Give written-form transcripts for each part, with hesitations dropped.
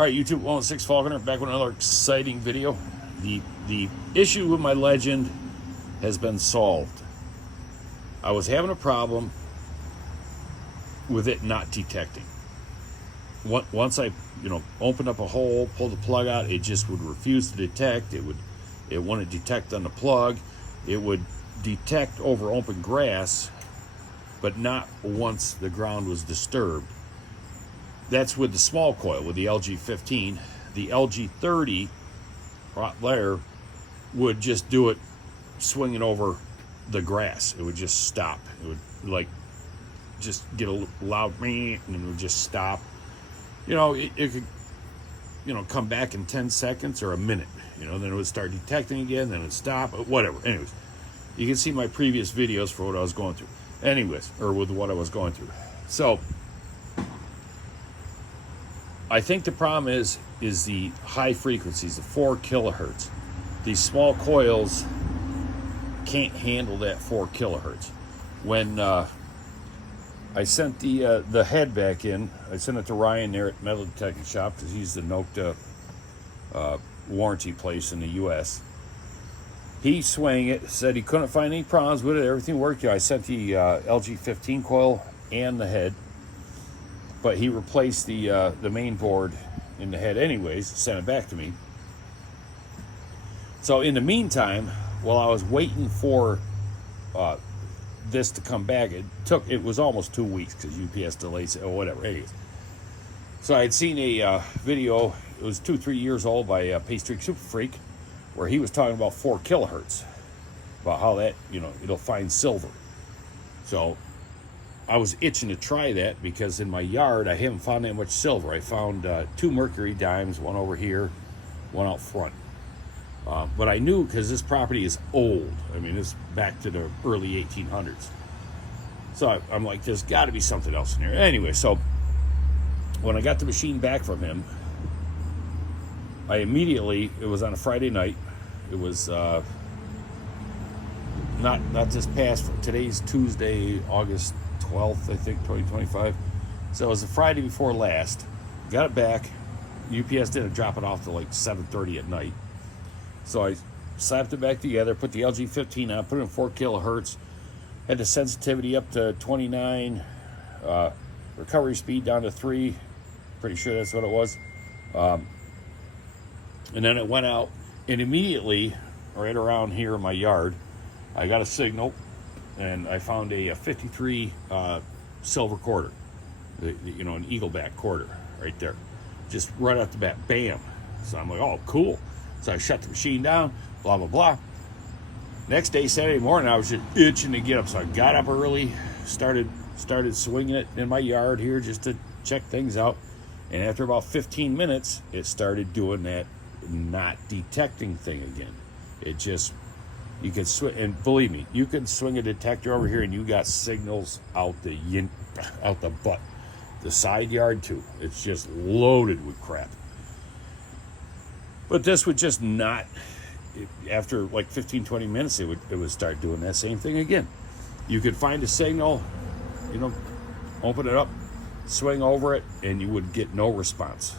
All right, YouTube, 106 Falconer, back with another exciting video. The issue with my Legend has been solved. I was having a problem with it not detecting. Once I, opened up a hole, pulled the plug out, it just would refuse to detect. It wouldn't detect on the plug. It would detect over open grass, but not once the ground was disturbed. That's with the small coil, with the LG15. The LG30 right there would just do it swinging over the grass. It would just stop. It would just get a loud and it would just stop. It could, come back in 10 seconds or a minute. Then it would start detecting again, then it would stop, whatever. Anyways, you can see my previous videos for what I was going through. Or with what I was going through. So, I think the problem is the high frequencies, the 4 kilohertz. These small coils can't handle that 4 kilohertz. When I sent the head back in, I sent it to Ryan there at Metal Detecting Shop, because he's the NOKTA warranty place in the U.S. He swang it, said he couldn't find any problems with it, everything worked. I sent the LG15 coil and the head, but he replaced the main board in the head anyways, sent it back to me. So in the meantime, while I was waiting for this to come back, it was almost 2 weeks because UPS delays it or whatever. Anyways, so I had seen a video, it was 2-3 years old, by Pastry Super Freak, where he was talking about 4 kilohertz, about how that, it'll find silver. So I was itching to try that because in my yard I haven't found that much silver. I found 2 mercury dimes, one over here, one out front. But I knew, because this property is old. I mean, it's back to the early 1800s. So I'm like, there's got to be something else in here. Anyway, so when I got the machine back from him, I immediately, it was on a Friday night. It was not this past, today's Tuesday, August 12th, I think, 2025. So it was the Friday before last. Got it back. UPS didn't drop it off till like 7:30 at night. So I slapped it back together, put the LG15 on, put it in 4 kilohertz, had the sensitivity up to 29, recovery speed down to 3. Pretty sure that's what it was. And then it went out, and immediately, right around here in my yard, I got a signal, and I found a 53 silver quarter, an eagleback quarter right there, just right off the bat, bam. So I'm like, oh, cool. So I shut the machine down, blah, blah, blah. Next day, Saturday morning, I was just itching to get up, so I got up early, started swinging it in my yard here just to check things out, and after about 15 minutes, it started doing that not detecting thing again. It just, you could swing, and believe me, you can swing a detector over here and you got signals out the butt. The side yard too. It's just loaded with crap. But this would just not, after like 15-20 minutes, it would start doing that same thing again. You could find a signal, open it up, swing over it, and you would get no response.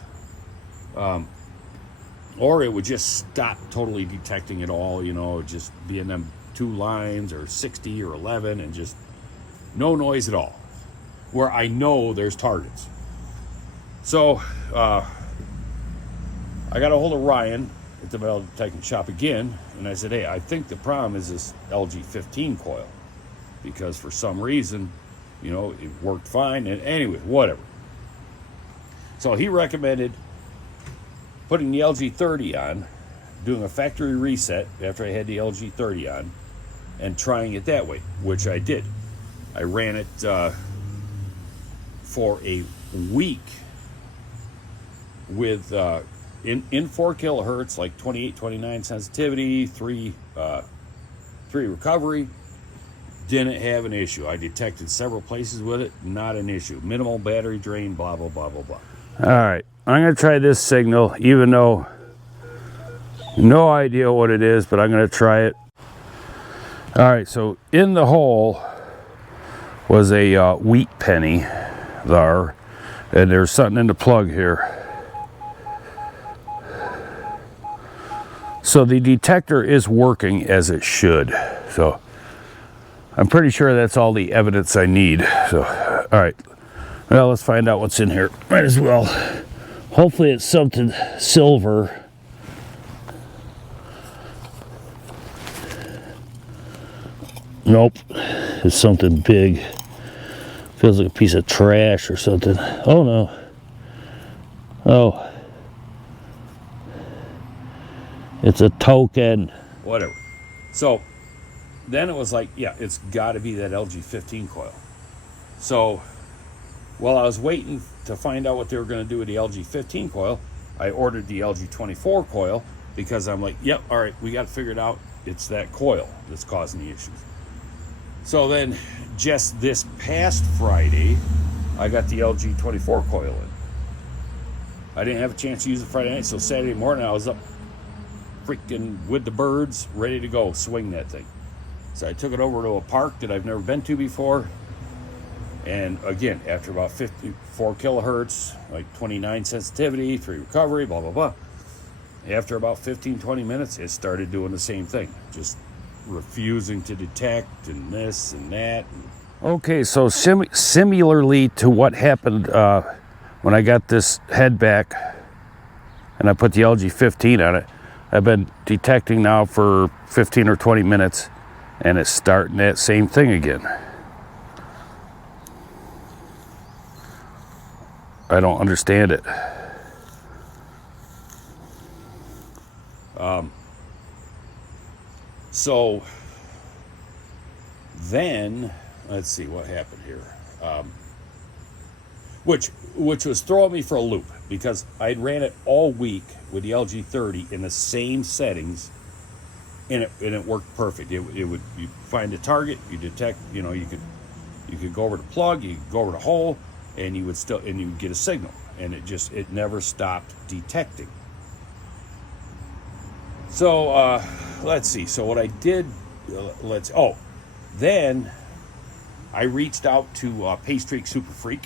Or it would just stop totally detecting it all, just be in them 2 lines or 60 or 11 and just no noise at all, where I know there's targets. So I got a hold of Ryan at the Metal Detecting Shop again, and I said, hey, I think the problem is this LG15 coil, because for some reason, it worked fine, and anyway, whatever. So he recommended putting the LG30 on, doing a factory reset after I had the LG30 on, and trying it that way, which I did. I ran it for a week with in 4 kilohertz, like 28, 29 sensitivity, 3 recovery. Didn't have an issue. I detected several places with it, not an issue. Minimal battery drain, blah, blah, blah, blah, blah. All right, I'm going to try this signal, even though no idea what it is, but I'm going to try it. All right, so in the hole was a wheat penny there, and there's something in the plug here. So the detector is working as it should. So I'm pretty sure that's all the evidence I need. So, all right. Well, let's find out what's in here. Might as well. Hopefully it's something silver. Nope. It's something big. Feels like a piece of trash or something. Oh no. Oh. It's a token. Whatever. So then it was like, yeah, it's got to be that LG15 coil. So while I was waiting to find out what they were going to do with the LG15 coil, I ordered the LG24 coil because I'm like, yep, all right, we got to figure it out. It's that coil that's causing the issues. So then just this past Friday, I got the LG24 coil in. I didn't have a chance to use it Friday night, so Saturday morning I was up freaking with the birds, ready to go swing that thing. So I took it over to a park that I've never been to before. And again, after about 54 kilohertz, like 29 sensitivity, 3 recovery, blah, blah, blah. After about 15, 20 minutes, it started doing the same thing. Just refusing to detect and this and that. Okay, so similarly to what happened when I got this head back and I put the LG15 on it, I've been detecting now for 15 or 20 minutes and it's starting that same thing again. I don't understand it. So then, let's see what happened here. Which was throwing me for a loop because I'd ran it all week with the LG30 in the same settings, and it worked perfect. It would, you find a target, you detect, you know, you could go over to plug, you could go over to hole, and you would get a signal, and it never stopped detecting. So let's see. So what I did, then I reached out to Paystreak Super Freak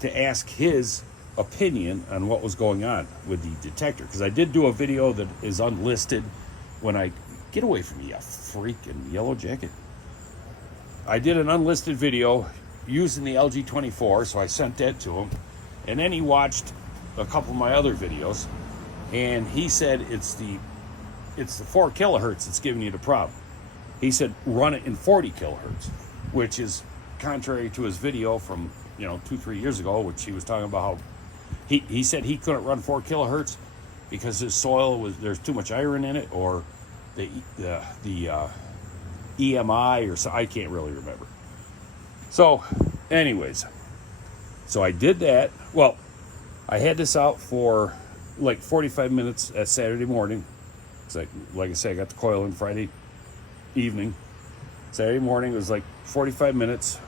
to ask his opinion on what was going on with the detector, because I did do a video that is unlisted. When I get away from you, freaking yellow jacket. I did an unlisted video using the LG24, so I sent that to him, and then he watched a couple of my other videos, and he said it's the 4 kilohertz that's giving you the problem. He said run it in 40 kilohertz, which is contrary to his video from 2-3 years ago, which he was talking about how he said he couldn't run 4 kilohertz because his soil there's too much iron in it, or the EMI or so, I can't really remember. So anyways, so I did that. Well, I had this out for like 45 minutes at Saturday morning. It's like I said, I got the coil in Friday evening. Saturday morning it was like 45 minutes,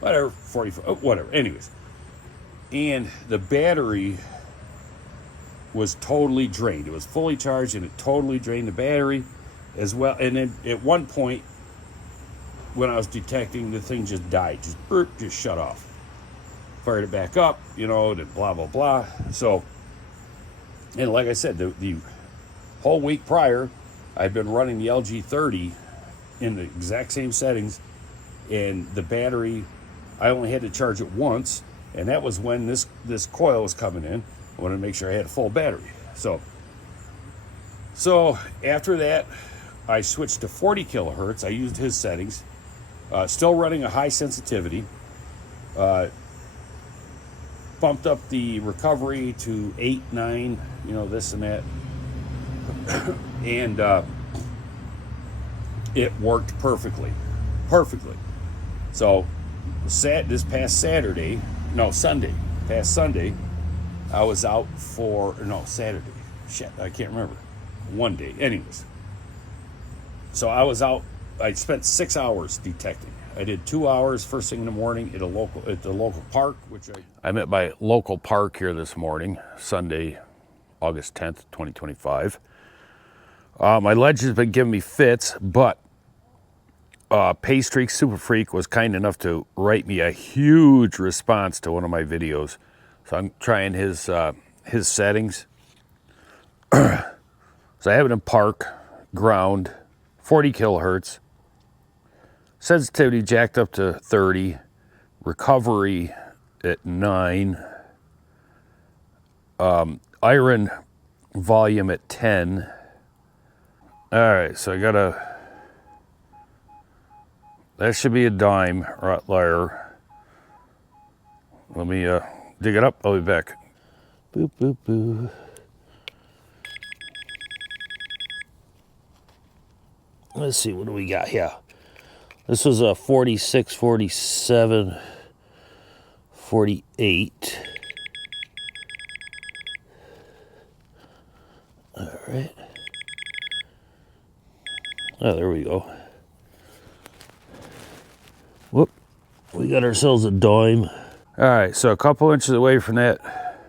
whatever, 45, whatever. Anyways, and the battery was totally drained. It was fully charged and it totally drained the battery as well. And then at one point when I was detecting, the thing just died, just shut off. Fired it back up, then blah, blah, blah. So, and like I said, the whole week prior, I'd been running the LG30 in the exact same settings, and the battery, I only had to charge it once, and that was when this coil was coming in. I wanted to make sure I had a full battery. So after that, I switched to 40 kilohertz. I used his settings, still running a high sensitivity, bumped up the recovery to 8, 9, this and that. And it worked perfectly. So this past Sunday, I was out for, Saturday. Shit, I can't remember. One day. Anyways. So I was out, I spent 6 hours detecting. I did 2 hours first thing in the morning at the local park, which I'm at my local park here this morning, Sunday, August 10th, 2025. My legend's been giving me fits, but Paystreak Super Freak was kind enough to write me a huge response to one of my videos. So I'm trying his settings. So I have it in park, ground, 40 kilohertz. Sensitivity jacked up to 30. Recovery at 9. Iron volume at 10. All right, so I got that should be a dime Rottweiler. Let me dig it up. I'll be back. Boop, boop, boop. Let's see, what do we got here? This was a 46, 47, 48. All right. Oh, there we go. Whoop. We got ourselves a dime. All right, so a couple inches away from that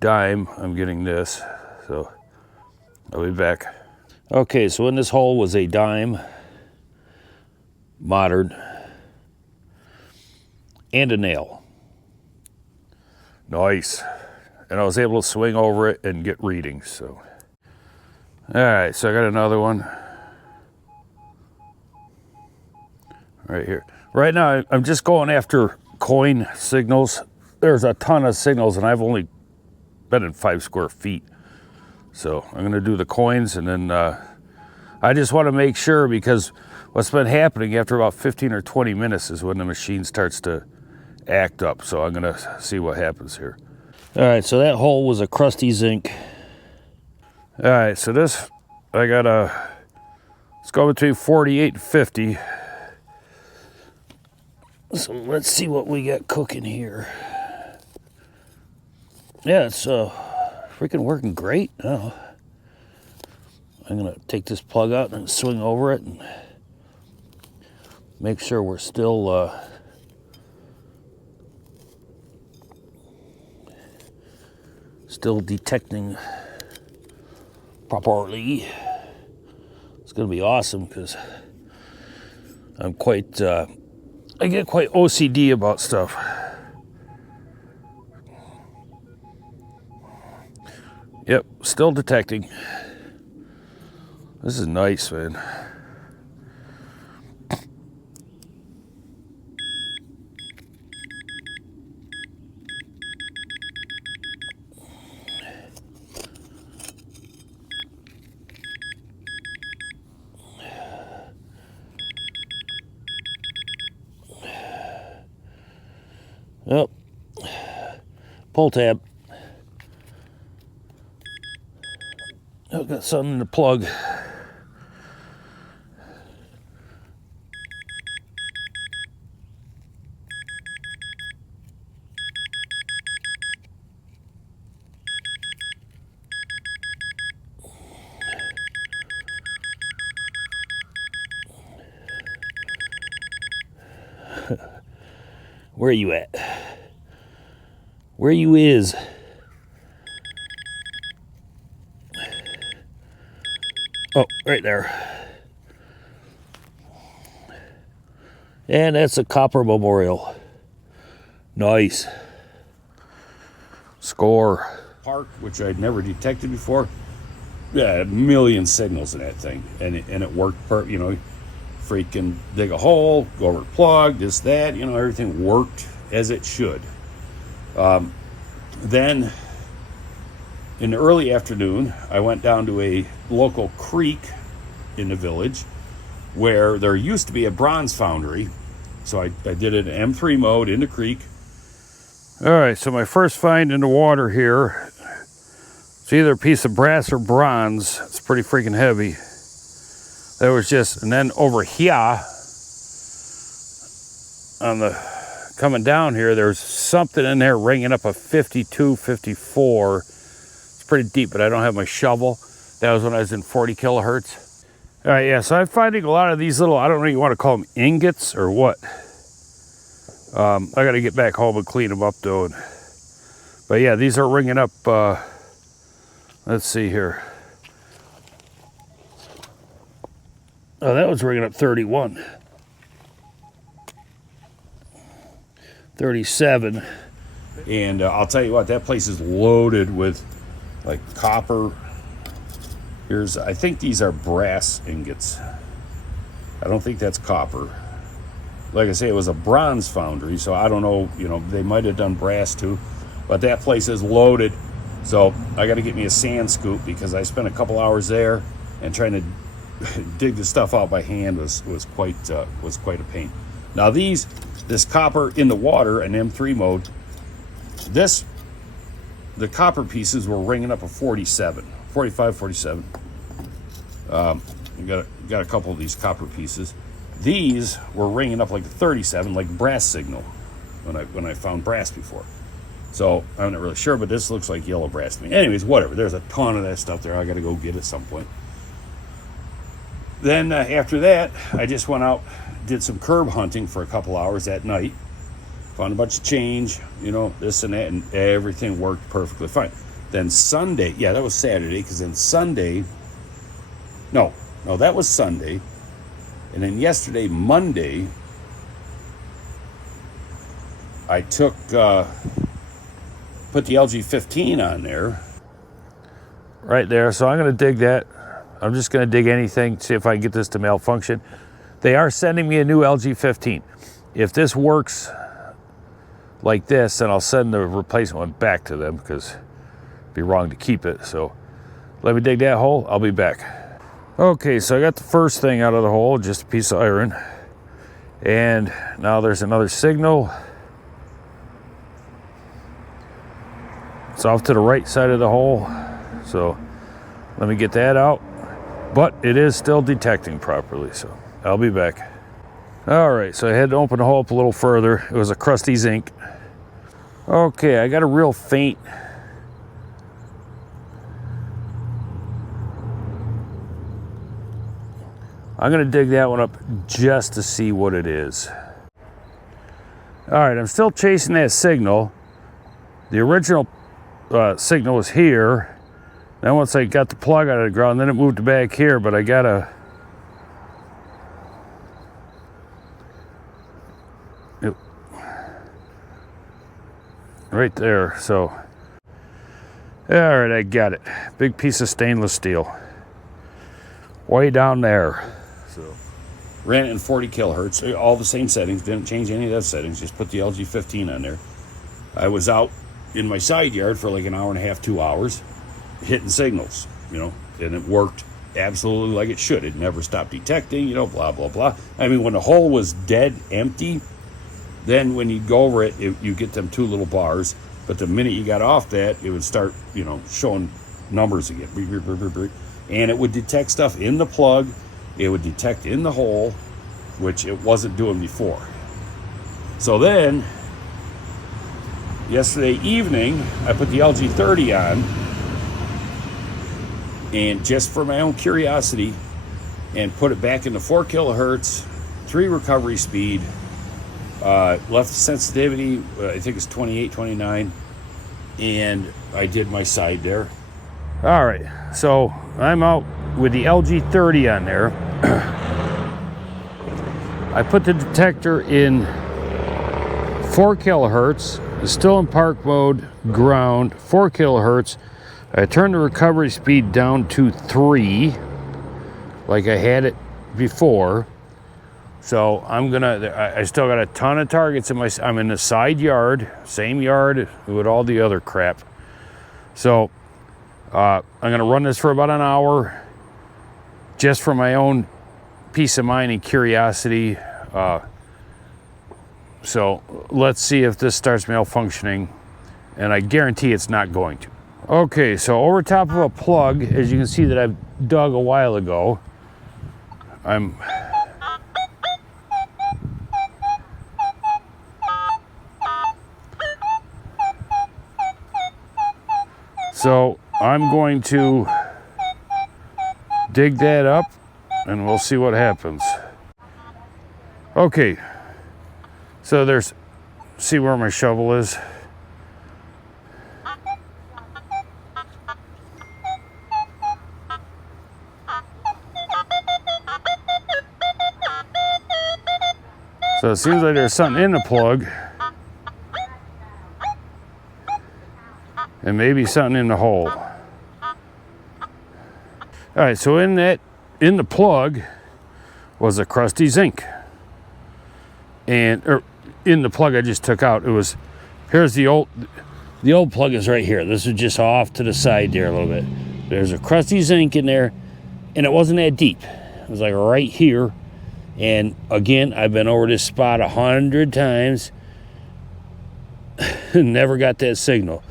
dime, I'm getting this. So I'll be back. Okay, so in this hole was a dime, modern, and a nail. Nice. And I was able to swing over it and get readings, so. All right, so I got another one right here. Right now, I'm just going after coin signals. There's a ton of signals, and I've only been in 5 square feet. So I'm gonna do the coins, and then I just wanna make sure, because what's been happening after about 15 or 20 minutes is when the machine starts to act up. So I'm gonna see what happens here. All right, so that hole was a crusty zinc. All right, so this, I got let's go between 48 and 50. So let's see what we got cooking here. Yeah, it's freaking working great. Oh. I'm gonna take this plug out and swing over it and make sure we're still detecting properly. It's gonna be awesome, because I'm quite I get quite OCD about stuff. Yep, still detecting. This is nice, man. Yep. Pull tab. I've got something in the plug. Where are you at? Where you is? Oh, right there. And that's a copper memorial. Nice. Score. Park, which I'd never detected before. Yeah, a million signals in that thing. And it worked, you know, freaking dig a hole, go over the plug, this, that, you know, everything worked as it should. Then, in the early afternoon, I went down to a local creek in the village where there used to be a bronze foundry. So I did it in M3 mode in the creek. All right, so my first find in the water here, it's either a piece of brass or bronze. It's pretty freaking heavy. That was just, and then over here, on the, coming down here, there's something in there ringing up a 52, 54. It's pretty deep, but I don't have my shovel. That was when I was in 40 kilohertz. All right, yeah, so I'm finding a lot of these little, I don't know if you want to call them ingots or what. I got to get back home and clean them up though. But yeah, these are ringing up, let's see here. Oh, that was ringing up 31. 37. And I'll tell you what, that place is loaded with like copper Here's, I think these are brass ingots. I don't think that's copper. Like I say, it was a bronze foundry, so I don't know, you know, they might have done brass too. But that place is loaded, so I got to get me a sand scoop because I spent a couple hours there, and trying to dig the stuff out by hand was quite a pain. Now this copper in the water in M3 mode, the copper pieces were ringing up a 47, 45, 47. Got a couple of these copper pieces. These were ringing up like a 37, like brass signal, when I found brass before. So I'm not really sure, but this looks like yellow brass to me. Anyways, whatever. There's a ton of that stuff there. I got to go get it at some point. Then after that, I just went out, did some curb hunting for a couple hours at night. Found a bunch of change, you know, this and that, and everything worked perfectly fine. Then Sunday, yeah, that was Saturday, because then Sunday, no, that was Sunday. And then yesterday, Monday, I took, put the LG15 on there. Right there, so I'm gonna dig that. I'm just gonna dig anything, see if I can get this to malfunction. They are sending me a new LG15. If this works like this, then I'll send the replacement one back to them because it'd be wrong to keep it. So let me dig that hole, I'll be back. Okay, so I got the first thing out of the hole, just a piece of iron. And now there's another signal. It's off to the right side of the hole. So let me get that out. But it is still detecting properly, so I'll be back. All right, so I had to open the hole up a little further. It was a crusty zinc. Okay, I got a real faint I'm gonna dig that one up just to see what it is. All right, I'm still chasing that signal. The original signal was here. Then once I got the plug out of the ground, then it moved back here, but I gotta, right there, so. All right, I got it. Big piece of stainless steel. Way down there. So ran it in 40 kilohertz, all the same settings, didn't change any of those settings, just put the LG15 on there. I was out in my side yard for like an hour and a half, 2 hours, hitting signals, you know, and it worked absolutely like it should. It never stopped detecting, you know, blah, blah, blah. I mean, when the hole was dead empty, then when you'd go over it, you get them two little bars, but the minute you got off that, it would start, you know, showing numbers again. And it would detect stuff in the plug, it would detect in the hole, which it wasn't doing before. So then, yesterday evening, I put the LG30 on, and just for my own curiosity, and put it back into 4 kilohertz, 3 recovery speed, left sensitivity, I think it's 28, 29, and I did my side there. All right, so I'm out with the LG30 on there. I put the detector in 4 kilohertz, it's still in park mode, ground, 4 kilohertz. I turned the recovery speed down to 3, like I had it before. So I still got a ton of targets I'm in the side yard, same yard with all the other crap. So I'm gonna run this for about an hour, just for my own peace of mind and curiosity. So let's see if this starts malfunctioning, and I guarantee it's not going to. Okay, so over top of a plug, as you can see that I've dug a while ago, So I'm going to dig that up and we'll see what happens. Okay, so see where my shovel is? So it seems like there's something in the plug. And maybe something in the hole. All right, so in the plug was a crusty zinc, and in the plug I just took out, here's the old plug is right here. This is just off to the side there a little bit. There's a crusty zinc in there, and it wasn't that deep. It was like right here. And again, I've been over this spot 100 times, never got that signal.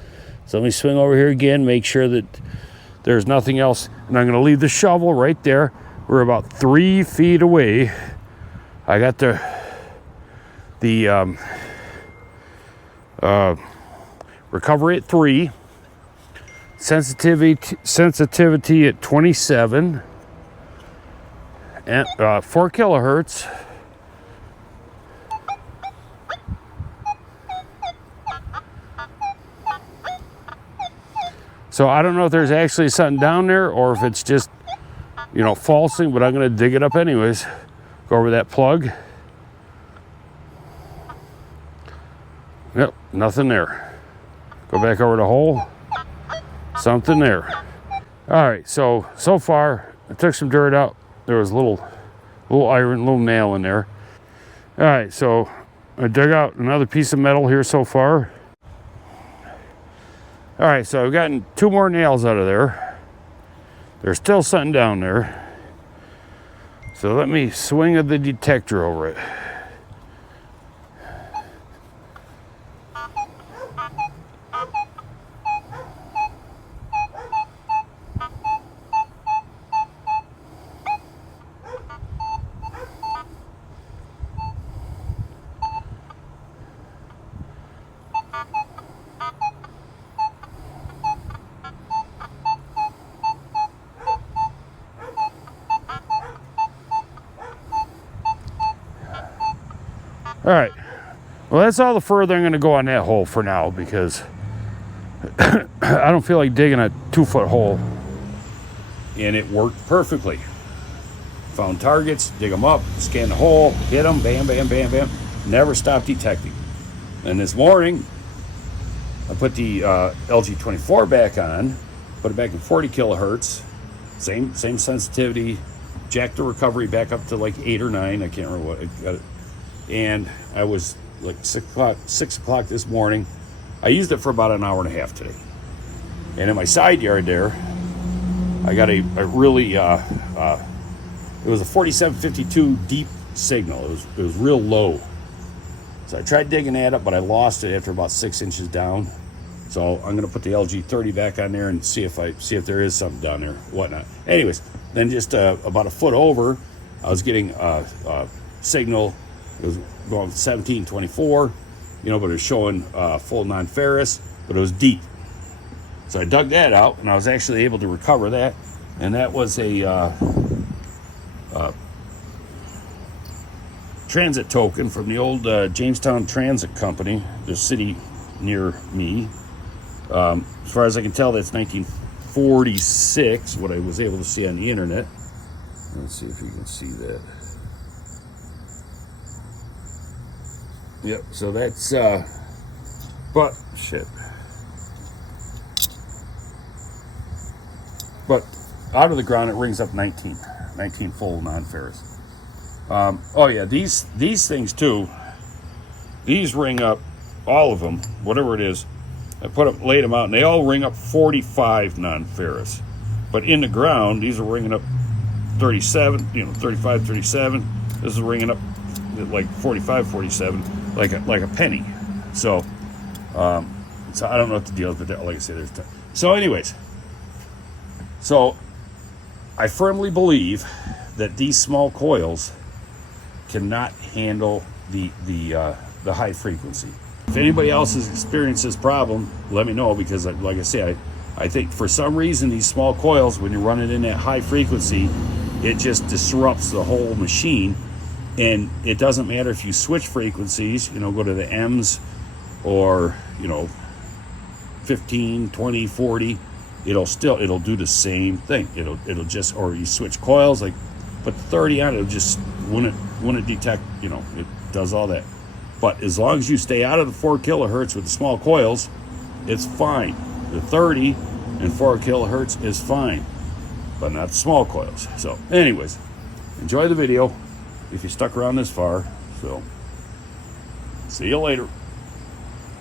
So let me swing over here again, make sure that there's nothing else, and I'm going to leave the shovel right there. We're about 3 feet away. I got the recovery at 3, sensitivity at 27, and 4 kilohertz. So I don't know if there's actually something down there or if it's just, falsing, but I'm going to dig it up anyways. Go over that plug. Yep, nothing there. Go back over the hole. Something there. All right, so far, I took some dirt out. There was a little iron, little nail in there. All right, so I dug out another piece of metal here so far. All right, so I've gotten 2 more nails out of there. There's still something down there. So let me swing the detector over it. All right, well, that's all the further I'm going to go on that hole for now, because I don't feel like digging a 2-foot hole. And it worked perfectly. Found targets, dig them up, scan the hole, hit them, bam, bam, bam, bam. Never stopped detecting. And this morning, I put the LG24 back on, put it back in 40 kilohertz, same sensitivity, jacked the recovery back up to like 8 or 9, I can't remember what it got. And I was like 6 o'clock this morning. I used it for about an hour and a half today. And in my side yard there, I got a really, it was a 4752 deep signal. It was real low. So I tried digging that up, but I lost it after about 6 inches down. So I'm gonna put the LG30 back on there and see if there is something down there, whatnot. Anyways, then just about a foot over, I was getting a signal. It was going 1724, but it was showing full non-ferrous, but it was deep. So I dug that out, and I was actually able to recover that. And that was a transit token from the old Jamestown Transit Company, the city near me. As far as I can tell, that's 1946, what I was able to see on the internet. Let's see if you can see that. Yep, so that's, but out of the ground, it rings up 19 full non-ferrous. Oh yeah, these things too, these ring up, all of them, whatever it is. I laid them out, and they all ring up 45 non-ferrous. But in the ground, these are ringing up 37, 35, 37. This is ringing up like 45, 47. Like a penny. So I don't know what the deal is, but like I said, there's so anyways. So I firmly believe that these small coils cannot handle the high frequency. If anybody else has experienced this problem, let me know, because like I said, I think for some reason these small coils, when you run it in that high frequency, it just disrupts the whole machine. And it doesn't matter if you switch frequencies, go to the M's or, 15, 20, 40, it'll do the same thing. It'll just, or you switch coils, like put 30 on, it'll just, wouldn't detect, it does all that. But as long as you stay out of the 4 kilohertz with the small coils, it's fine. The 30 and 4 kilohertz is fine. but not small coils. So anyways, enjoy the video if you stuck around this far. So see you later.